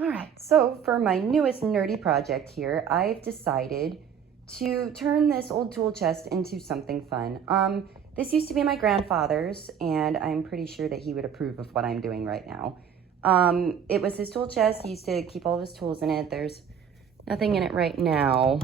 All right, so for my newest nerdy project here, I've decided to turn this old tool chest into something fun. This used to be my grandfather's, and I'm pretty sure that he would approve of what I'm doing right now. It was his tool chest. He used to keep all of his tools in it. There's nothing in it right now,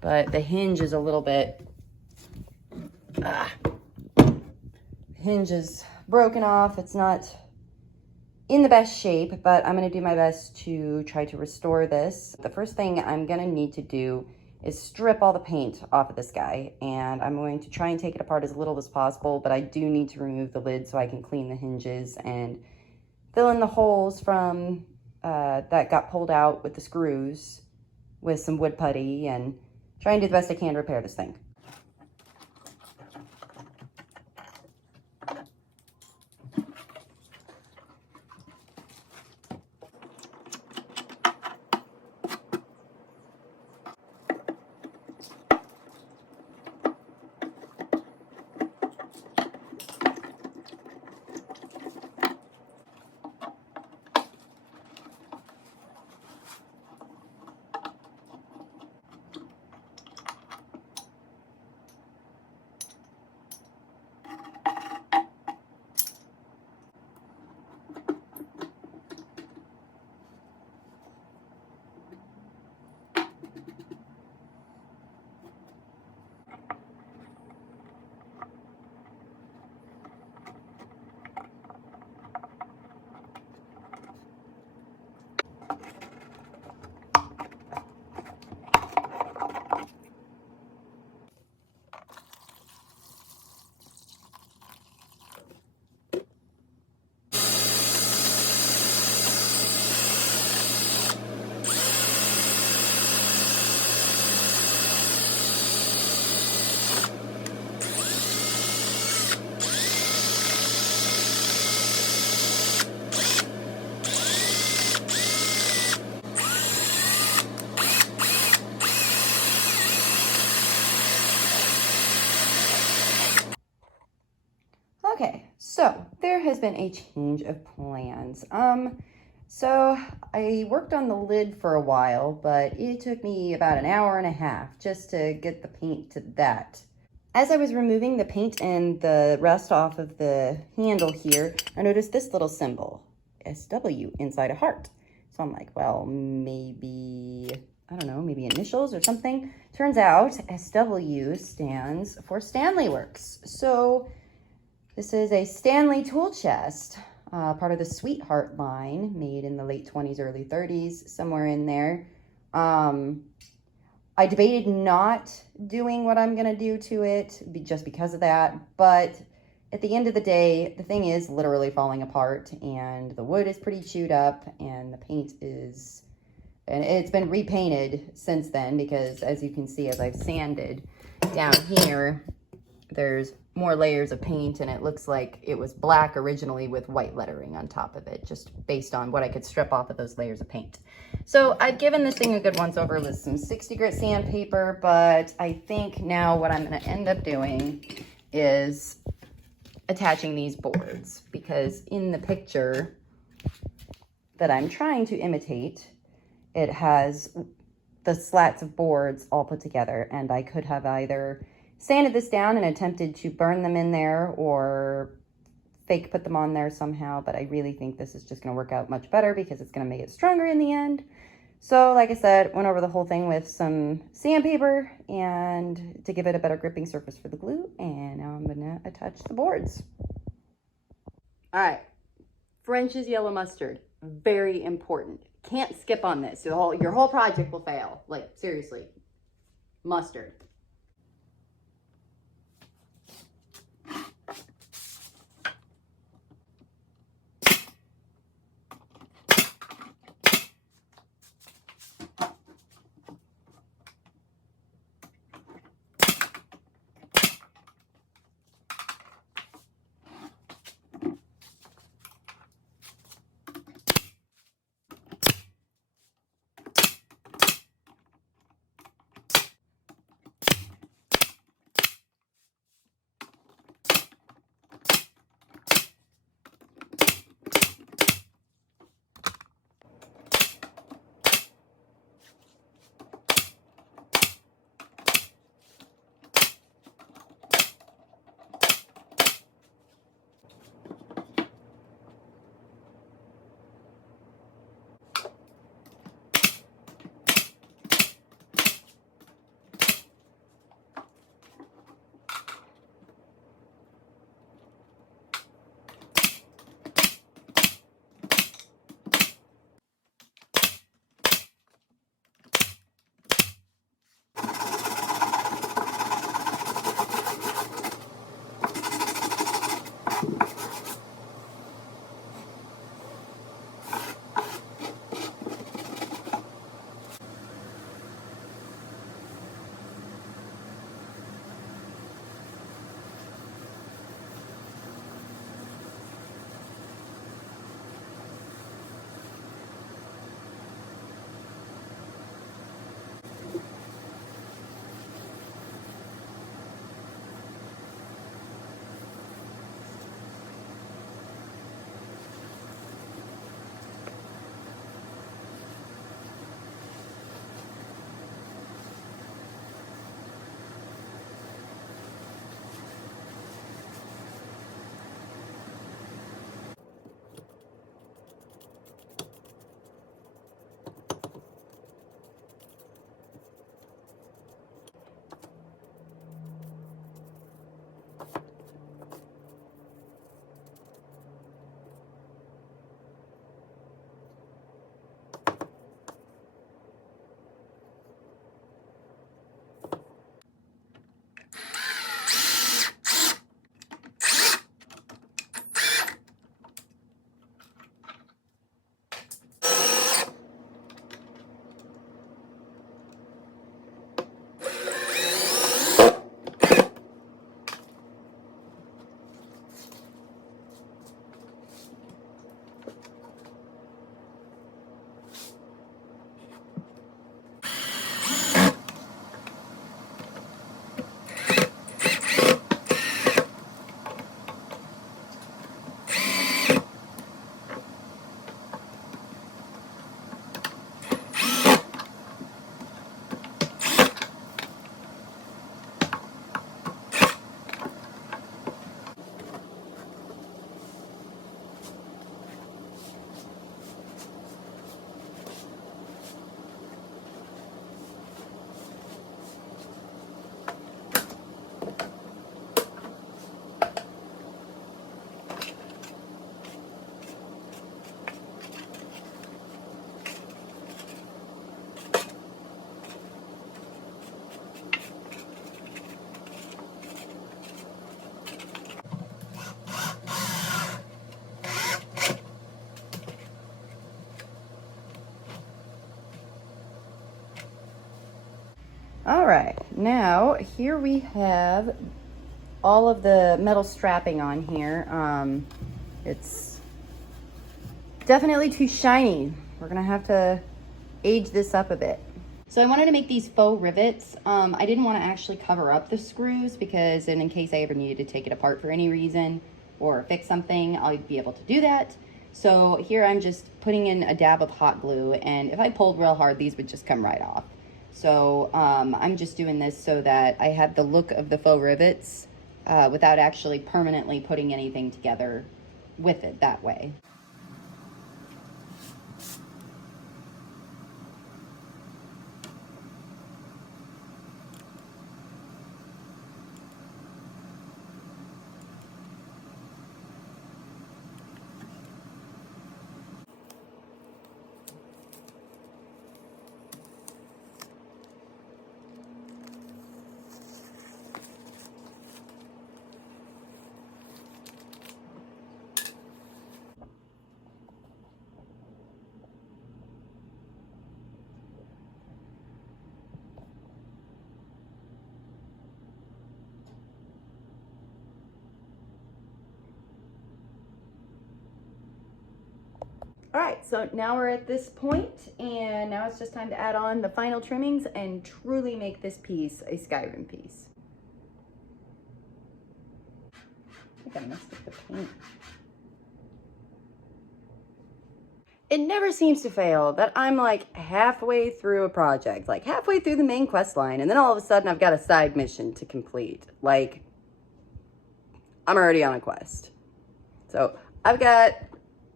but the hinge is a little bit, hinge is broken off. It's not in the best shape, but I'm gonna do my best to try to restore this. The first thing I'm gonna need to do is strip all the paint off of this guy, and I'm going to try and take it apart as little as possible, but I do need to remove the lid so I can clean the hinges and fill in the holes from that got pulled out with the screws with some wood putty, and try and do the best I can to repair this thing. Okay, so there has been a change of plans. So I worked on the lid for a while, but it took me about an hour and a half just to get the paint to that. As I was removing the paint and the rust off of the handle here, I noticed this little symbol, SW, inside a heart. So I'm like, well, maybe, I don't know, maybe initials or something. Turns out SW stands for Stanley Works. So this is a Stanley tool chest, part of the Sweetheart line, made in the late 20s, early 30s, somewhere in there. I debated not doing what I'm gonna do to it just because of that, but at the end of the day, the thing is literally falling apart, and the wood is pretty chewed up, and the paint is, and it's been repainted since then, because as you can see, as I've sanded down here, there's more layers of paint, and it looks like it was black originally with white lettering on top of it, just based on what I could strip off of those layers of paint. So I've given this thing a good once over with some 60 grit sandpaper, but I think now what I'm gonna end up doing is attaching these boards, because in the picture that I'm trying to imitate, it has the slats of boards all put together, and I could have either sanded this down and attempted to burn them in there or fake put them on there somehow, but I really think this is just going to work out much better because it's going to make it stronger in the end. So like I said, went over the whole thing with some sandpaper and to give it a better gripping surface for the glue, and now I'm going to attach the boards. All right, French's yellow mustard, very important. Can't skip on this. Your whole project will fail. Like, seriously, mustard. All right, now here we have all of the metal strapping on here. It's definitely too shiny. We're gonna have to age this up a bit. So I wanted to make these faux rivets. I didn't want to actually cover up the screws because in case I ever needed to take it apart for any reason or fix something, I'd be able to do that. So here I'm just putting in a dab of hot glue, and if I pulled real hard, these would just come right off. So I'm just doing this so that I have the look of the faux rivets without actually permanently putting anything together with it that way. All right, so now we're at this point, and now it's just time to add on the final trimmings and truly make this piece a Skyrim piece. I think I messed up the paint. It never seems to fail that I'm like halfway through a project, like halfway through the main quest line, and then all of a sudden I've got a side mission to complete. Like, I'm already on a quest. So I've got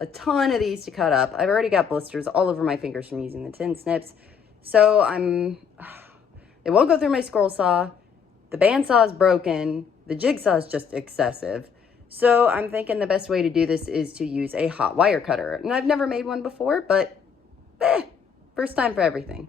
a ton of these to cut up. I've already got blisters all over my fingers from using the tin snips. So it won't go through my scroll saw. The bandsaw is broken. The jigsaw is just excessive. So I'm thinking the best way to do this is to use a hot wire cutter. And I've never made one before, but first time for everything.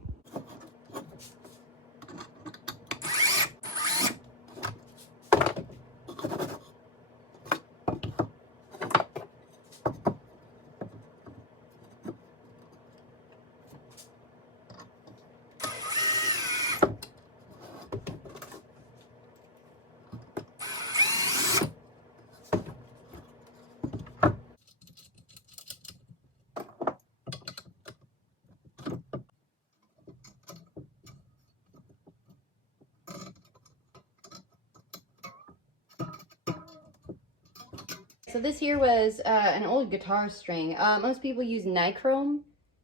So this here was an old guitar string. Most people use nichrome,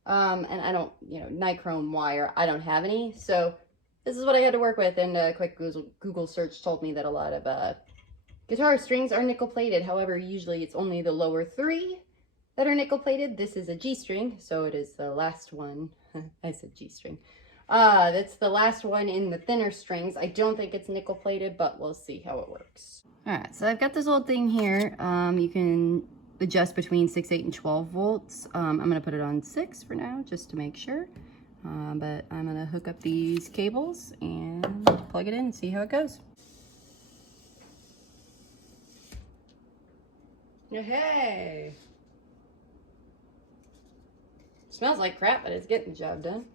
and I don't, nichrome wire. I don't have any, so this is what I had to work with. And a quick Google search told me that a lot of guitar strings are nickel plated. However, usually it's only the lower three that are nickel plated. This is a G string, so it is the last one. I said G string. That's the last one in the thinner strings. I don't think it's nickel plated, but we'll see how it works. All right, so I've got this old thing here. You can adjust between 6, 8, and 12 volts. I'm gonna put it on 6 for now, just to make sure. But I'm gonna hook up these cables and plug it in and see how it goes. Hey! Smells like crap, but it's getting the job done.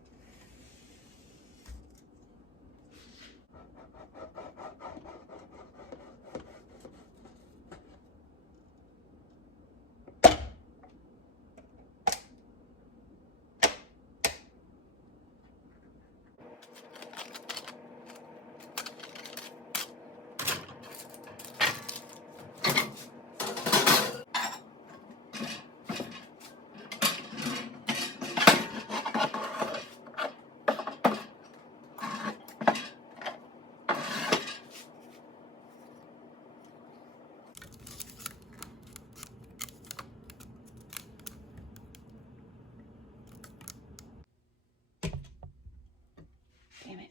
Damn it.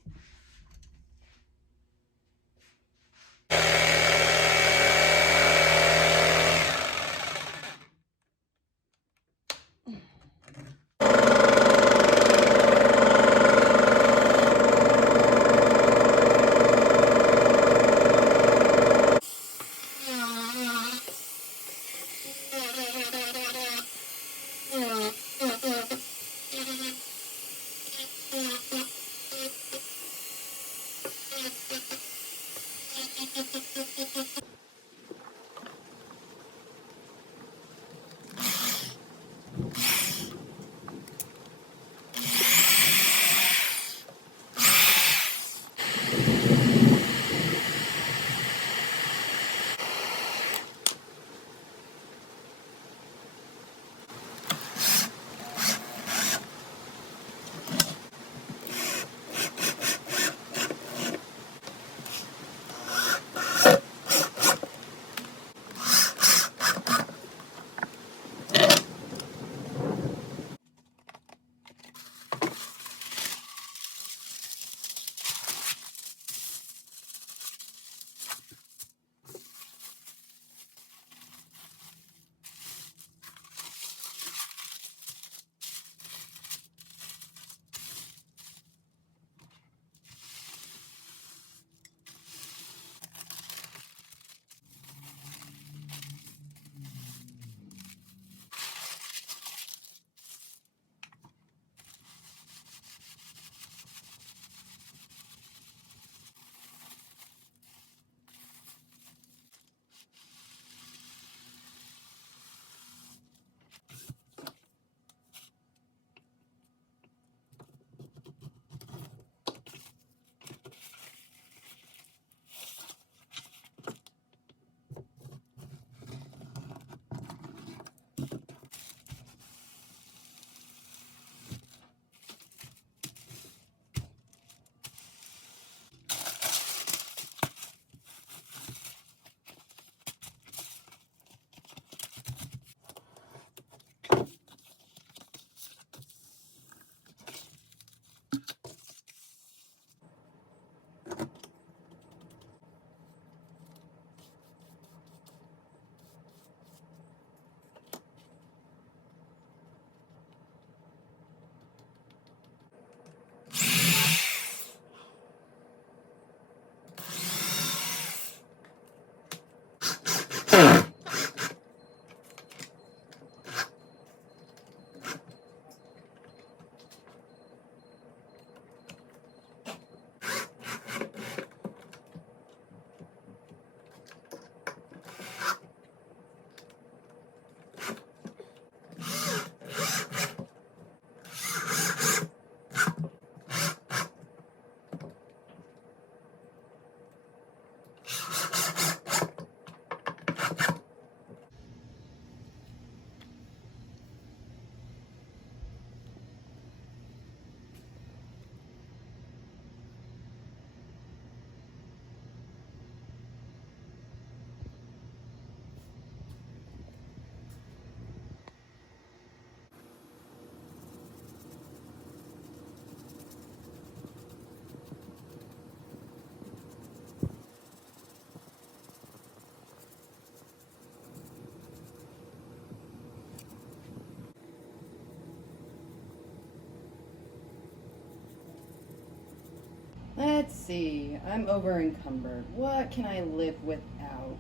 Let's see, I'm over encumbered. What can I live without?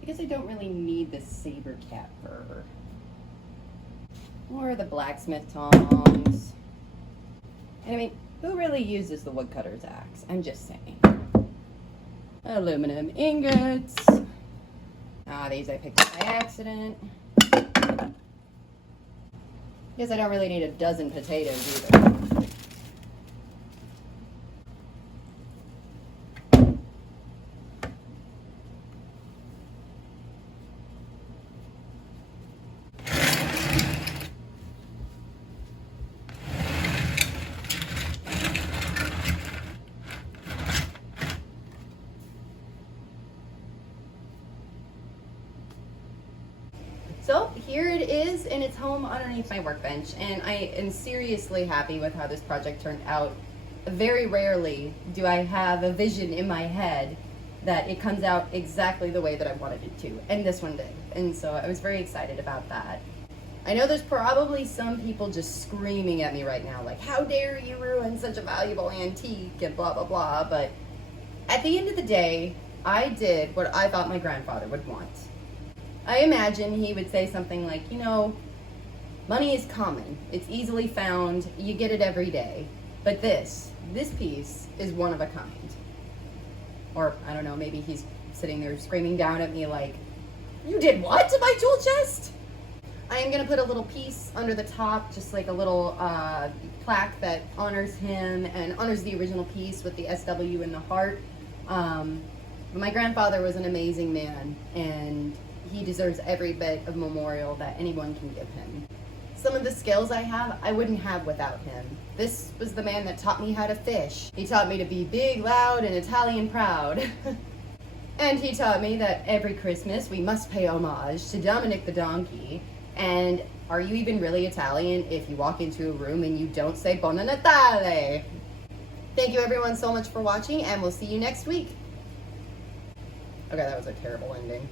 I guess I don't really need the saber cat fur. Or the blacksmith tongs. And I mean, who really uses the woodcutter's axe? I'm just saying. Aluminum ingots. Ah, these I picked up by accident. Guess I don't really need a dozen potatoes either. So here it is in its home underneath my workbench, and I am seriously happy with how this project turned out. Very rarely do I have a vision in my head that it comes out exactly the way that I wanted it to, and this one did. And so I was very excited about that. I know there's probably some people just screaming at me right now, like, how dare you ruin such a valuable antique and blah, blah, blah. But at the end of the day, I did what I thought my grandfather would want. I imagine he would say something like, you know, money is common. It's easily found. You get it every day. But this piece is one of a kind. Or, I don't know, maybe he's sitting there screaming down at me like, you did what to my tool chest? I am going to put a little piece under the top, just like a little plaque that honors him and honors the original piece with the SW in the heart. But my grandfather was an amazing man, and he deserves every bit of memorial that anyone can give him. Some of the skills I have, I wouldn't have without him. This was the man that taught me how to fish. He taught me to be big, loud, and Italian proud. And he taught me that every Christmas we must pay homage to Dominic the donkey. And are you even really Italian if you walk into a room and you don't say Buon Natale? Thank you everyone so much for watching, and we'll see you next week. Okay, that was a terrible ending.